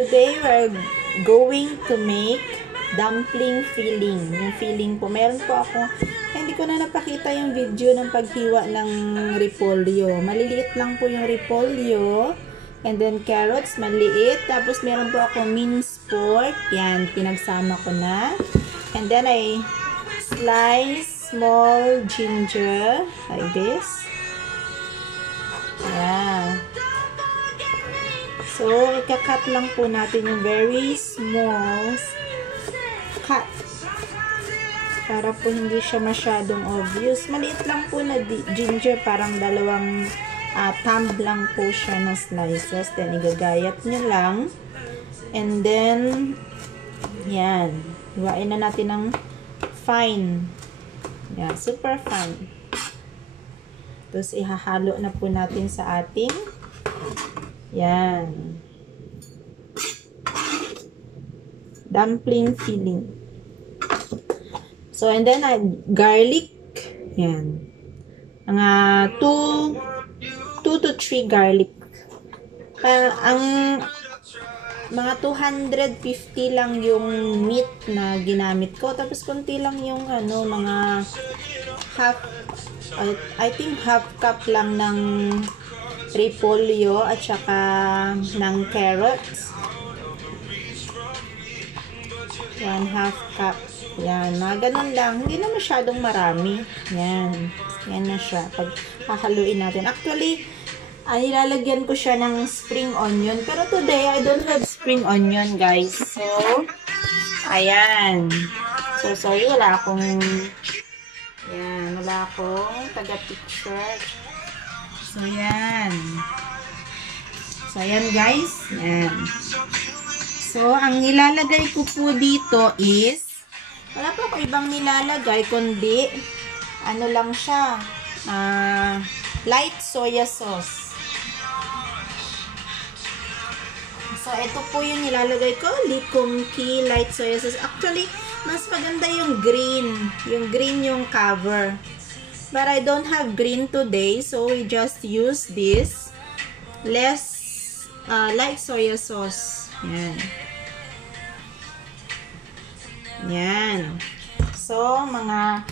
Today, we're going to make dumpling filling. Yung filling po, meron po ako, hindi ko na napakita yung video ng paghiwa ng repolyo. Maliliit lang po yung repolyo. And then carrots, maliit. Tapos meron po ako minced pork. Yan, pinagsama ko na. And then I slice small ginger like this. Yeah. So, ika-cut lang po natin yung very small cut. Para po hindi siya masyadong obvious. Maliit lang po na ginger, parang dalawang thumb lang po siya na slices. Then, igagayat nyo lang. And then, yan. Hiwain na natin ng fine. Yan, super fine. Tapos, ihahalo na po natin sa ating yan. Dumpling filling. So, and then, garlic. Yan. Mga 2 to 3 garlic. Ang mga 250 lang yung meat na ginamit ko. Tapos, konti lang yung mga I think half cup lang ng repolyo at saka ng carrots. 1/2 cup. Yan, mga ganun lang. Hindi na masyadong marami. Yan. Yan na siya. Pag hahaluin natin. Actually, nilalagyan ko siya ng spring onion. Pero today, I don't have spring onion, guys. So, ayan. So, sorry, wala akong taga-picture. So, yan. So, ayan, guys. Yan. So, ang nilalagay ko po dito is, wala pa ako ibang nilalagay, kundi, lang siya, light soya sauce. So, ito po yung nilalagay ko, Likumki light soya sauce. Actually, mas maganda yung green. Yung green yung cover. But I don't have green today, so we just use this less light soya sauce. Yan. Yan. So, mga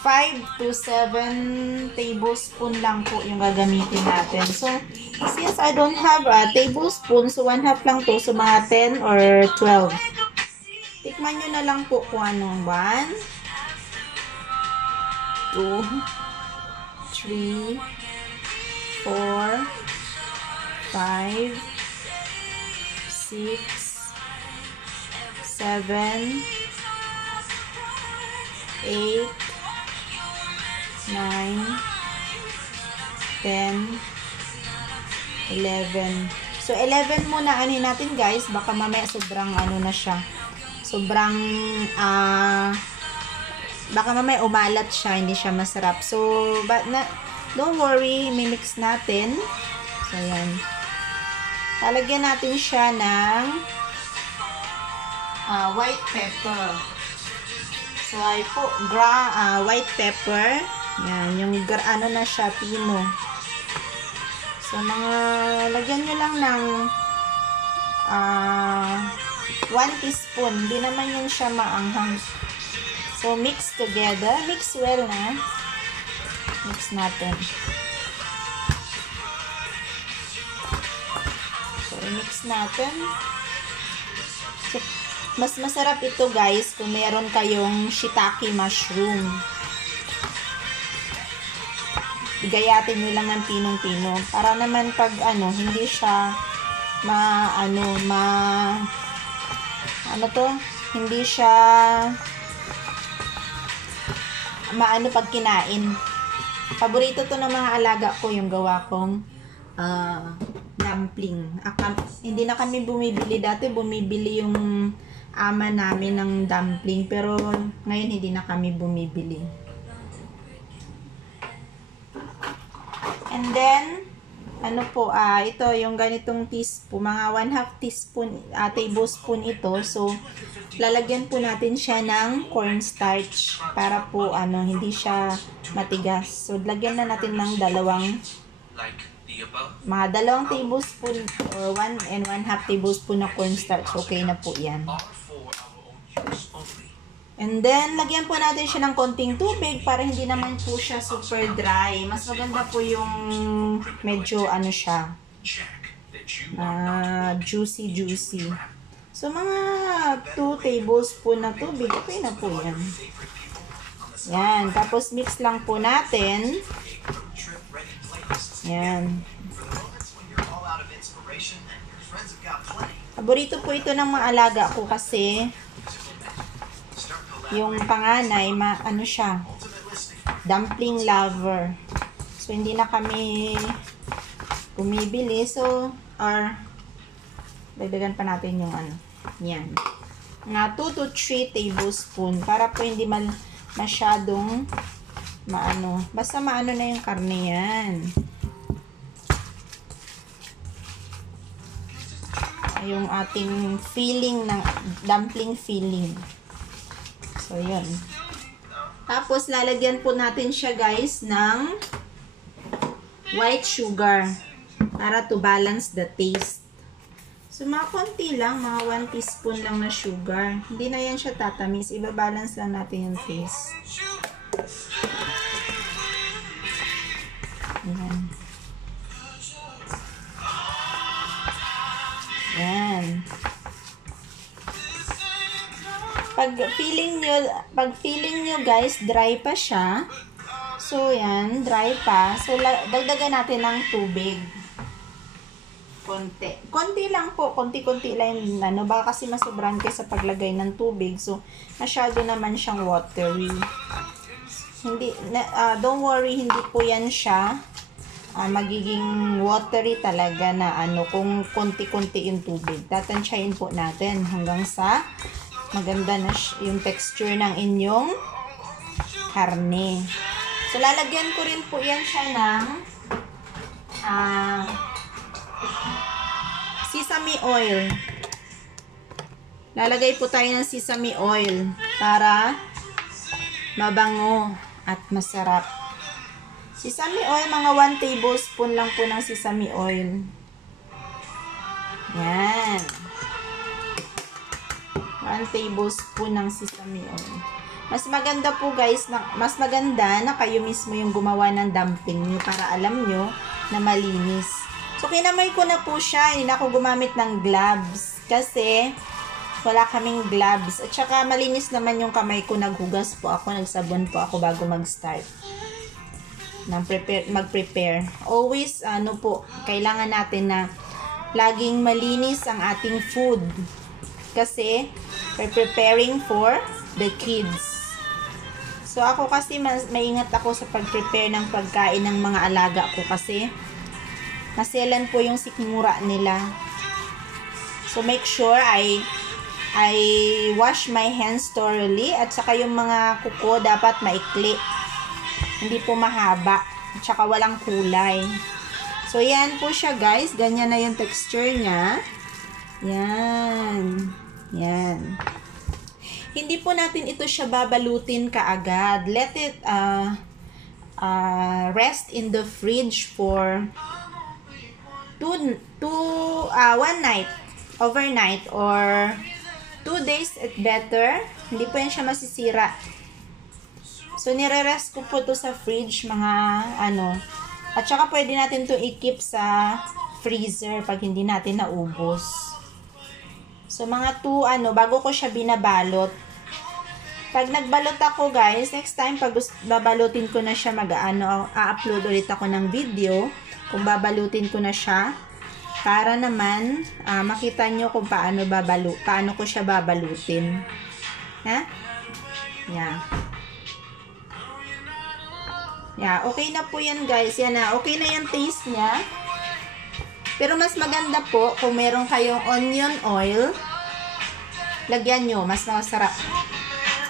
5 to 7 tablespoon lang po yung gagamitin natin. So, since I don't have a tablespoon, so 1/2 lang to. So, mga 10 or 12. Tikman nyo na lang po kung anong 1, 2, 3, 4, 5, 6, 7, 8, 9, 10, 11. So, 11 muna anin natin, guys. Baka mamaya sobrang na siya. Sobrang, baka mamaya umalat siya, hindi siya masarap. So, don't worry, mimix natin. So, ayan. Talagyan natin siya ng white pepper. So, ay po, white pepper. Yan, yung na siya, pino. So, lagyan nyo lang ng 1 teaspoon. Hindi naman yun siya maanghang. So, mix together. Mix well na. Mix natin. So, mix natin. So, mas masarap ito, guys, kung meron kayong shiitake mushroom. Igayatin nyo lang ng pinong-pino. Para naman pag, hindi siya hindi siya pag kinain. Paborito to ng mga alaga ko, yung gawa kong dumpling. Hindi na kami bumibili. Dati bumibili yung ama namin ng dumpling. Pero ngayon hindi na kami bumibili. And then, ito yung ganitong teaspoon. Mga 1/2 teaspoon, tablespoon ito. So, lalagyan po natin siya ng cornstarch para po hindi siya matigas. So, lagyan na natin ng 2 Mga 2 tablespoon or 1 1/2 tablespoon na cornstarch. Okay na po yan. And then, lagyan po natin siya ng konting tubig para hindi naman po siya super dry. Mas maganda po yung medyo ano siya, juicy. So, mga 2 tablespoon na tubig, okay na po yan. Yan. Tapos, mix lang po natin. Yan. Paborito po ito ng mga alaga ko kasi yung panganay, ano siya, dumpling lover. So, hindi na kami bumibili. So, or, dagdagan pa natin yung ano. Yan. Nga 2 to 3 tablespoon para po hindi masyadong maano. Basta maano na yung karne yan. Yung ating filling ng dumpling filling. So, yun. Tapos, lalagyan po natin siya, guys, ng white sugar para to balance the taste. So, mga konti lang, mga 1 teaspoon lang na sugar. Hindi na yan siya tatamis. Iba-balance lang natin yung taste. Ayan. Ayan. Pag feeling nyo guys, dry pa siya. So, yan, dry pa. So, dagdagan natin ng tubig. Konti lang po, konti-konti lang yung ano. Baka kasi masobran kayo sa paglagay ng tubig. So, masyado naman siyang watery. Don't worry, hindi po yan siya magiging watery talaga na ano, kung konti-konti yung tubig. Tatansyahin po natin hanggang sa maganda na yung texture ng inyong karne. So, lalagyan ko rin po yan siya ng sesame oil. Lalagay po tayo ng sesame oil para mabango at masarap. Sesame oil, mga 1 tablespoon lang po ng sesame oil. Yan. 1 tablespoon ng sesame oil. Mas maganda po guys, mas maganda na kayo mismo yung gumawa ng dumpling nyo para alam nyo na malinis. So, kinamay ko na po siya. Hindi na ako gumamit ng gloves kasi wala kaming gloves. At saka malinis naman yung kamay ko. Naghugas po ako, nagsabon po ako bago mag-start. Mag-prepare. Always, ano po, kailangan natin na laging malinis ang ating food. Kasi, we're preparing for the kids. So, ako kasi maingat ako sa pag-prepare ng pagkain ng mga alaga ko kasi maselan po yung sikmura nila. So, make sure I wash my hands thoroughly at saka yung mga kuko dapat maikli. Hindi po mahaba at saka walang kulay. So, yan po siya guys. Ganyan na yung texture niya. Yan. Yan. Hindi po natin ito siya babalutin kaagad. Let it rest in the fridge for 1 night, overnight, or 2 days at better. Hindi po yan siya masisira. So, nire-rest ko po to sa fridge, mga ano. At saka pwede natin to i-keep sa freezer pag hindi natin naubos. So, mga 2, bago ko siya binabalot. Pag nagbalot ako, guys, next time, pag babalutin ko na siya, a-upload ulit ako ng video kung babalutin ko na siya. Para naman, makita nyo kung paano ko siya babalutin. Ha? Yeah. Yeah, okay na po yan, guys. Yan na. Okay na yung taste niya. Pero mas maganda po kung meron kayong onion oil, lagyan nyo. Mas masarap.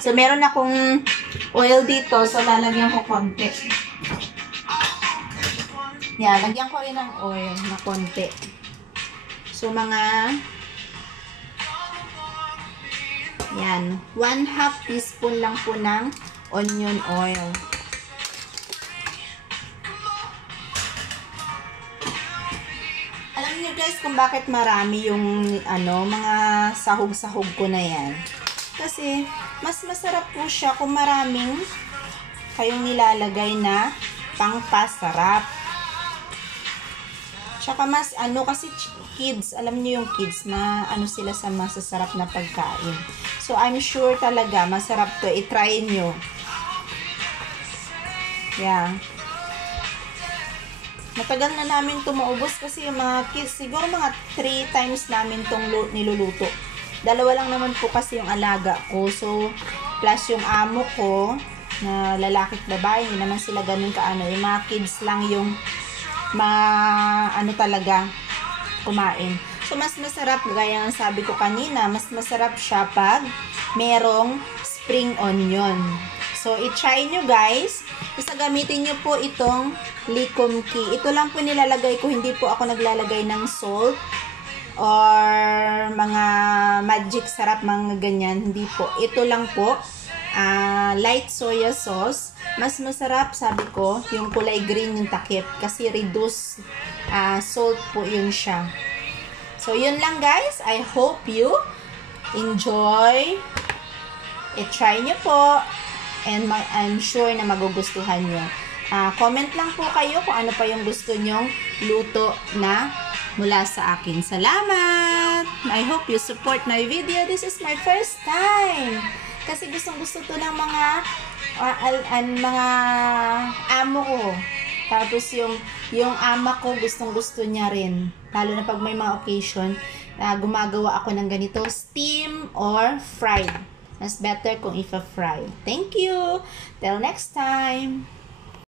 So, meron akong oil dito. So, lalagyan ko konti. Yan, lagyan ko rin ng oil na konti. So, mga yan, 1/2 teaspoon lang po ng onion oil. niyo guys kung bakit marami yung mga sahog-sahog ko na yan. Kasi mas masarap po siya kung maraming kayong nilalagay na pangpasarap. Tsaka mas kasi kids, alam niyo yung kids na sila sa masasarap na pagkain. So I'm sure talaga masarap to. I-try niyo. Yeah. Matagal na namin ito maubos kasi yung mga kids, siguro mga 3 times namin itong niluluto. 2 lang naman po kasi yung alaga ko. So, plus yung amo ko, na lalaki at babae, hindi naman sila ganun yung mga kids lang yung talaga kumain. So, mas masarap, gaya ng sabi ko kanina, mas masarap siya pag merong spring onion. So, i-try nyo guys. Basta gamitin nyo po itong likumki. Ito lang po nilalagay ko. Hindi po ako naglalagay ng salt or mga magic sarap, mga ganyan. Hindi po. Ito lang po. Light soya sauce. Mas masarap, sabi ko, yung kulay green yung takip. Kasi reduce salt po yun siya. So, yun lang guys. I hope you enjoy. I-try nyo po. And I'm sure na magugustuhan nyo. Comment lang po kayo kung ano pa yung gusto nyong luto na mula sa akin. Salamat! I hope you support my video. This is my first time. Kasi gustong-gusto to ng mga amo ko. Tapos yung ama ko gustong-gusto niya rin. Lalo na pag may mga occasion, gumagawa ako ng ganito, steam or fried. Mas better kung ipa-fry. Thank you! Till next time!